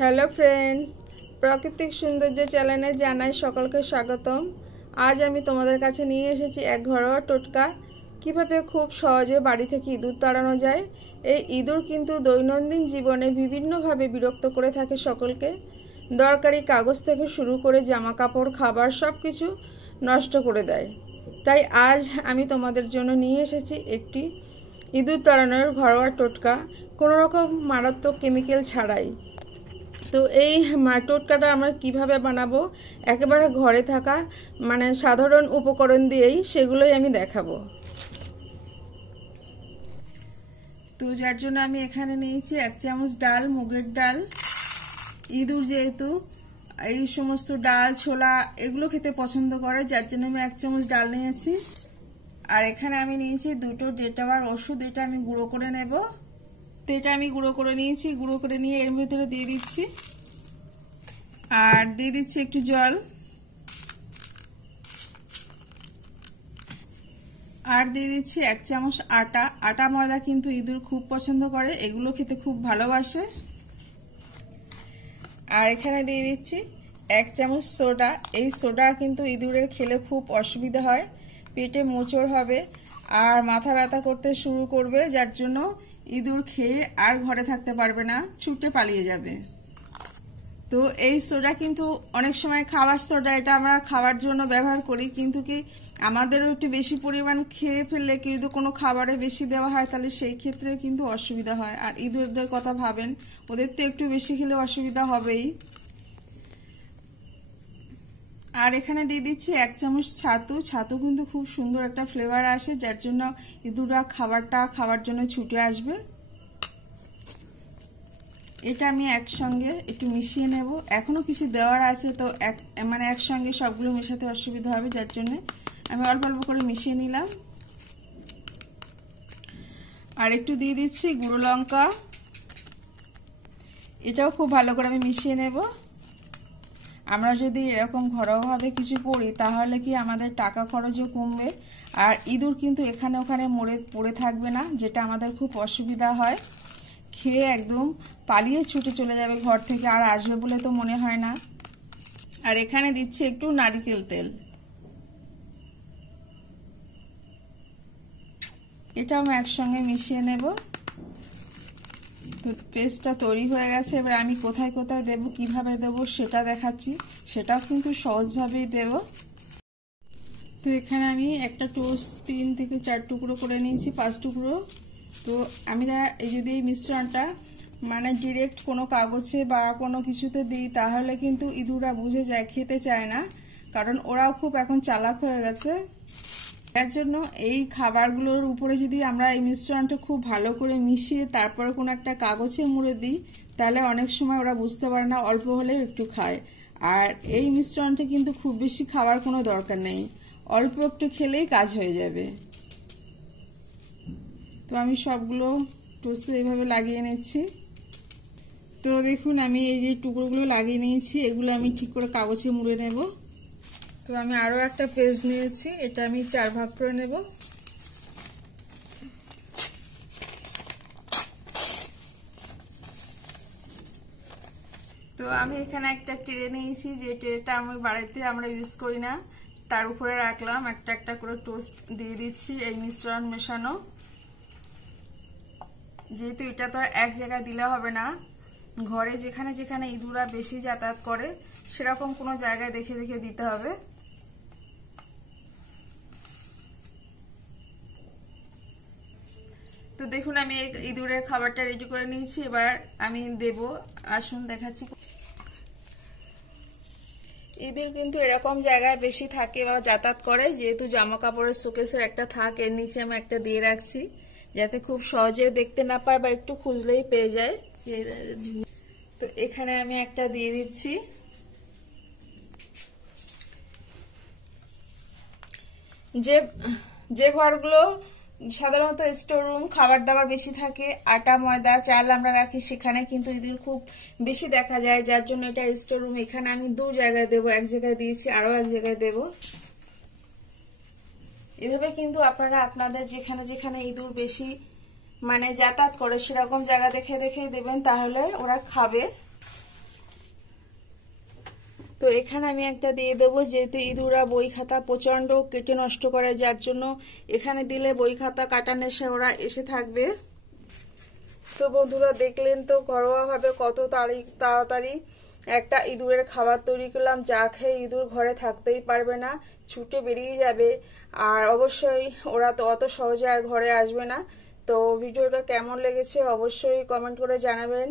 Hello friends, প্রাকৃতিক সৌন্দর্য চ্যানেলে জানাই সকলকে স্বাগতম। আজ আমি তোমাদের কাছে নিয়ে এসেছি এক ঘরোয়া টোটকা, কিভাবে খুব সহজে বাড়ি থেকে ইঁদুর তাড়ানো যায়। এই ইঁদুর কিন্তু দৈনন্দিন জীবনে বিভিন্নভাবে বিরক্ত করে থাকে সকলকে। দরকারি কাগজ থেকে শুরু করে জামা কাপড়, খাবার সব কিছু নষ্ট করে দেয়। তাই আজ আমি তোমাদের জন্য নিয়ে এসেছি একটি ইঁদুর তাড়ানোর ঘরোয়া টোটকা, কোনো রকম মারাত্মক কেমিক্যাল ছাড়াই। তো এই টোটকাটা আমরা কিভাবে বানাবো, একেবারে ঘরে থাকা সাধারণ উপকরণ দিয়েই সেগুলোই আমি দেখাবো। তো যার জন্য আমি এখানে নিয়েছি 1 চামচ ডাল, মুগের ডাল। ইঁদুর যেহেতু এই সমস্ত ডাল, ছোলা এগুলো খেতে পছন্দ করে, যার জন্য আমি 1 চামচ ডাল নিয়েছি। আর এখানে আমি নিয়েছি 2টো ডেটাওয়ার ওষুধ, এটা আমি গুঁড়ো করে নেব। তো এটা আমি গুঁড়ো করে নিয়েছি, গুঁড়ো করে নিয়ে এর ভিতরে দিয়ে দিচ্ছি, আর দিয়ে দিচ্ছি একটু জল, আর দিয়ে দিচ্ছি 1 চামচ আটা। আটা ময়দা কিন্তু ইঁদুর খুব পছন্দ করে, এগুলো খেতে খুব ভালোবাসে। আর এখানে দিয়ে দিচ্ছি 1 চামচ সোডা। এই সোডা কিন্তু ইঁদুরের খেলে খুব অসুবিধা হয়, পেটে মোচড় হবে আর মাথা ব্যথা করতে শুরু করবে, যার জন্য ইঁদুর খেয়ে আর ঘরে থাকতে পারবে না, ছুটে পালিয়ে যাবে। তো এই সোডা কিন্তু অনেক সময় খাবার সোডা, এটা আমরা খাওয়ার জন্য ব্যবহার করি, কিন্তু কি আমাদেরও একটু বেশি পরিমাণ খেয়ে ফেললে কিন্তু কোনো খাবারে বেশি দেওয়া হয়, তাহলে সেই ক্ষেত্রে কিন্তু অসুবিধা হয়। আর ইঁদুরদের কথা ভাবেন, ওদের তো একটু বেশি খেলে অসুবিধা হবেই। আর এখানে দিয়ে দিচ্ছি 1 চামচ ছাতু। ছাতু কিন্তু খুব সুন্দর একটা ফ্লেভার আসে, যার জন্য ইঁদুররা খাবারটা খাওয়ার জন্য ছুটে আসবে। এটা আমি একসঙ্গে একটু মিশিয়ে নেব। এখনো কিছু দেওয়ার আছে, তো একসঙ্গে সবগুলো মেশাতে অসুবিধা হবে, যার জন্য আমি অল্প অল্প করে মিশিয়ে নিলাম। আর একটু দিয়ে দিচ্ছি গুঁড়ো লঙ্কা, এটাও খুব ভালো করে আমি মিশিয়ে নেব। আমরা যদি এরকম ঘরোয়াভাবে কিছু করি, তাহলে কি আমাদের টাকা খরচও কমবে, আর ইঁদুর কিন্তু এখানে ওখানে পড়ে থাকবে না, যেটা আমাদের খুব অসুবিধা হয়। খেয়ে একদম পালিয়ে ছুটে চলে যাবে ঘর থেকে, আর আসবে বলে তো মনে হয় না। আর এখানে দিচ্ছি একটু নারকেল তেল, এটাও আমি একসঙ্গে মিশিয়ে নেব। তো পেস্টটা তৈরি হয়ে গেছে। এবার আমি কোথায় কোথায় দেব, কিভাবে দেব সেটা দেখাচ্ছি, সেটাও কিন্তু সহজভাবেই দেব। তো এখানে আমি একটা টোস্ট 3 থেকে 4 টুকরো করে নিয়েছি, 5 টুকরো। তো আমরা যদি এই মিশ্রণটা ডিরেক্ট কোনো কাগজে বা কোনো কিছুতে দিই, তাহলে কিন্তু ইঁদুররা বুঝে যায়, খেতে চায় না, কারণ ওরাও খুব এখন চালাক হয়ে গেছে। এর জন্য এই খাবারগুলোর উপরে যদি আমরা এই মিশ্রণটা খুব ভালো করে মিশিয়ে তারপরে কোনো একটা কাগজে মুড়ে দিই, তাহলে অনেক সময় ওরা বুঝতে পারে না, অল্প হলেও একটু খায়। আর এই মিশ্রণটা কিন্তু খুব বেশি খাওয়ার কোনো দরকার নেই, অল্প একটু খেলেই কাজ হয়ে যাবে। তো আমি সবগুলো টোস্টে এইভাবে লাগিয়ে নিচ্ছি। তো দেখুন, আমি এই যে টুকরোগুলো লাগিয়ে নিয়েছি, এগুলো আমি ঠিক করে কাগজে মুড়ে নেব। তো আমি আরও একটা পেজ নিয়েছি, এটা আমি 4 ভাগ করে নেব। তো আমি এখানে একটা ট্রে নিয়েছি, যে ট্রেটা আমার বাড়িতে আমরা ইউজ করি না, তার উপরে রাখলাম। একটা একটা করে টোস্ট দিয়ে দিচ্ছি এই মিশ্রণ মেশানো। যেহেতু এটা তো আর এক জায়গায় দিলে হবে না, ঘরে যেখানে যেখানে ইঁদুররা বেশি যাতায়াত করে সেরকম কোনো জায়গায় দেখে দেখে দিতে হবে। তো দেখুন, আমি ইঁদুরের খাবারটা রেডি করে নিয়েছি, এবার আমি দেব। আসুন দেখাচ্ছি। ইঁদুর কিন্তু এরকম জায়গায় বেশি থাকে বা যাতায়াত করে, যেহেতু জামা কাপড়ের শোকেসের একটা থাক, এর নিচে আমি একটা দিয়ে রাখছি, যাতে খুব সহজে দেখতে না পায় বা একটু খুঁজলেই পেয়ে যায়। তো এখানে আমি একটা দিয়ে দিচ্ছি। যে ঘরগুলো সাধারণত স্টোর রুম, খাবার দাবার বেশি থাকে, আটা ময়দা চাল আমরা রাখি, সেখানে কিন্তু ইঁদুর খুব বেশি দেখা যায়, যার জন্য এটা স্টোর রুম। এখানে আমি 2 জায়গায় দেবো, এক জায়গায় দিয়েছি, আরো এক জায়গায় দেবো। এভাবে কিন্তু আপনারা আপনাদের যেখানে যেখানে ইঁদুর বেশি যাতায়াত করে সেরকম জায়গা দেখে দেখে দেবেন, তাহলে ওরা খাবে। তো এখানে আমি একটা দিয়ে দেবো, যেহেতু ইঁদুরা বই খাতা প্রচণ্ড কেটে নষ্ট করে, যার জন্য এখানে দিলে বই খাতা কাটার নেশে ওরা এসে থাকবে। তো বন্ধুরা দেখলেন তো ঘরোয়াভাবে কত তাড়াতাড়ি একটা ইঁদুরের খাবার তৈরি করলাম, যা খেয়ে ইঁদুর ঘরে থাকতেই পারবে না, ছুটে বেরিয়ে যাবে। আর অবশ্যই ওরা তো অত সহজে আর ঘরে আসবে না। তো ভিডিওটা কেমন লেগেছে অবশ্যই কমেন্ট করে জানাবেন।